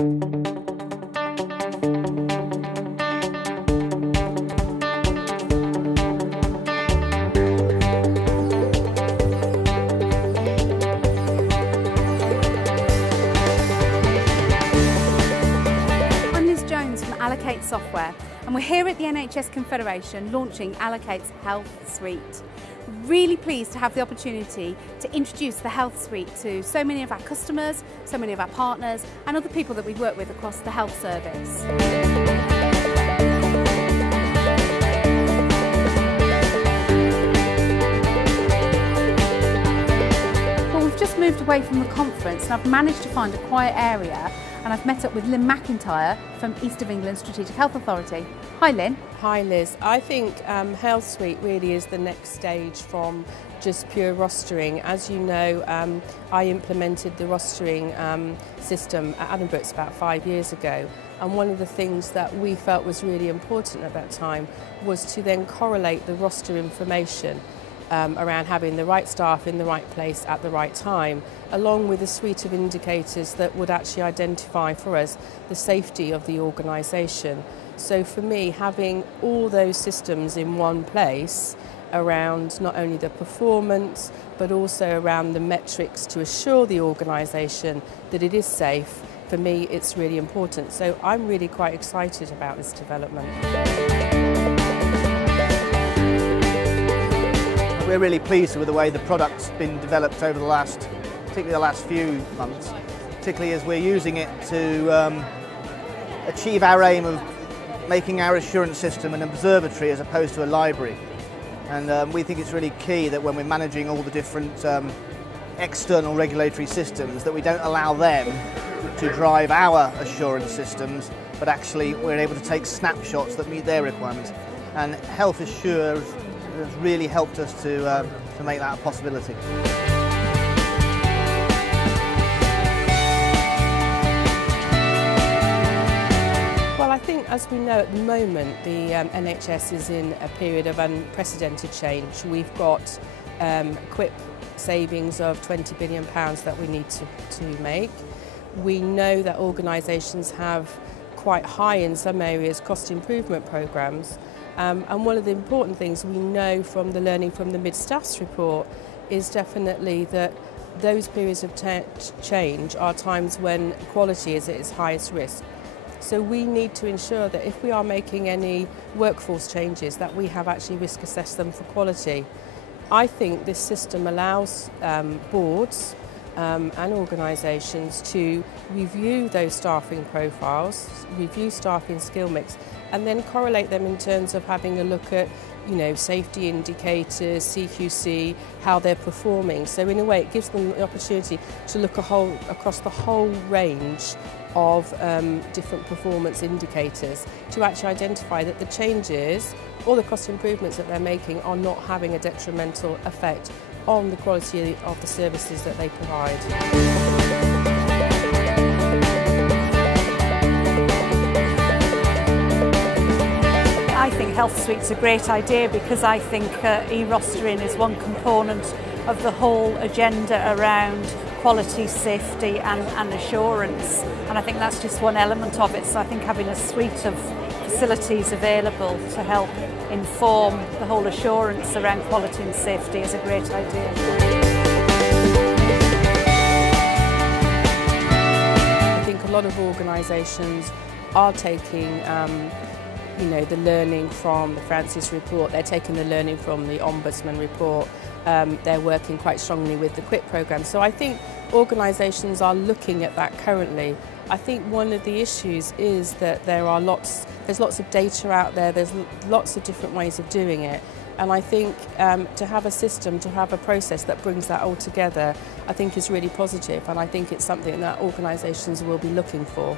Allocate software, and we're here at the NHS Confederation launching Allocate's Health Suite. Really pleased to have the opportunity to introduce the Health Suite to so many of our customers, so many of our partners and other people that we work with across the health service. Well, we've just moved away from the conference and I've managed to find a quiet area, and I've met up with Lynn McIntyre from East of England Strategic Health Authority. Hi Lynn. Hi Liz. I think Health Suite really is the next stage from just pure rostering. As you know, I implemented the rostering system at Addenbrooke's about 5 years ago, and one of the things that we felt was really important at that time was to then correlate the roster information around having the right staff in the right place at the right time, along with a suite of indicators that would actually identify for us the safety of the organisation. So for me, having all those systems in one place around not only the performance but also around the metrics to assure the organisation that it is safe, for me it's really important. So I'm really quite excited about this development. We're really pleased with the way the product's been developed over particularly the last few months, particularly as we're using it to achieve our aim of making our assurance system an observatory as opposed to a library. And we think it's really key that when we're managing all the different external regulatory systems, that we don't allow them to drive our assurance systems, but actually we're able to take snapshots that meet their requirements. And Health Assure has really helped us to make that a possibility. Well, I think, as we know at the moment, the NHS is in a period of unprecedented change. We've got QIP savings of £20 billion that we need to make. We know that organisations have quite high, in some areas, cost improvement programmes. And one of the important things we know from the learning from the Mid-Staffs report is definitely that those periods of change are times when quality is at its highest risk. So we need to ensure that if we are making any workforce changes, that we have actually risk assessed them for quality. I think this system allows boards and organisations to review those staffing profiles, review staffing skill mix, and then correlate them in terms of having a look at, safety indicators, CQC, how they're performing. So in a way, it gives them the opportunity to look across the whole range of different performance indicators to actually identify that the changes or the cost improvements that they're making are not having a detrimental effect on the quality of the services that they provide. I think Health Suite's a great idea because I think e-rostering is one component of the whole agenda around quality, safety and assurance, and I think that's just one element of it. So I think having a suite of facilities available to help inform the whole assurance around quality and safety is a great idea. I think a lot of organisations are taking the learning from the Francis report, they're taking the learning from the Ombudsman report, they're working quite strongly with the QIP programme. So I think organisations are looking at that currently. I think one of the issues is that there's lots of data out there, there's lots of different ways of doing it. And I think to have a system, to have a process that brings that all together, I think is really positive, and I think it's something that organisations will be looking for.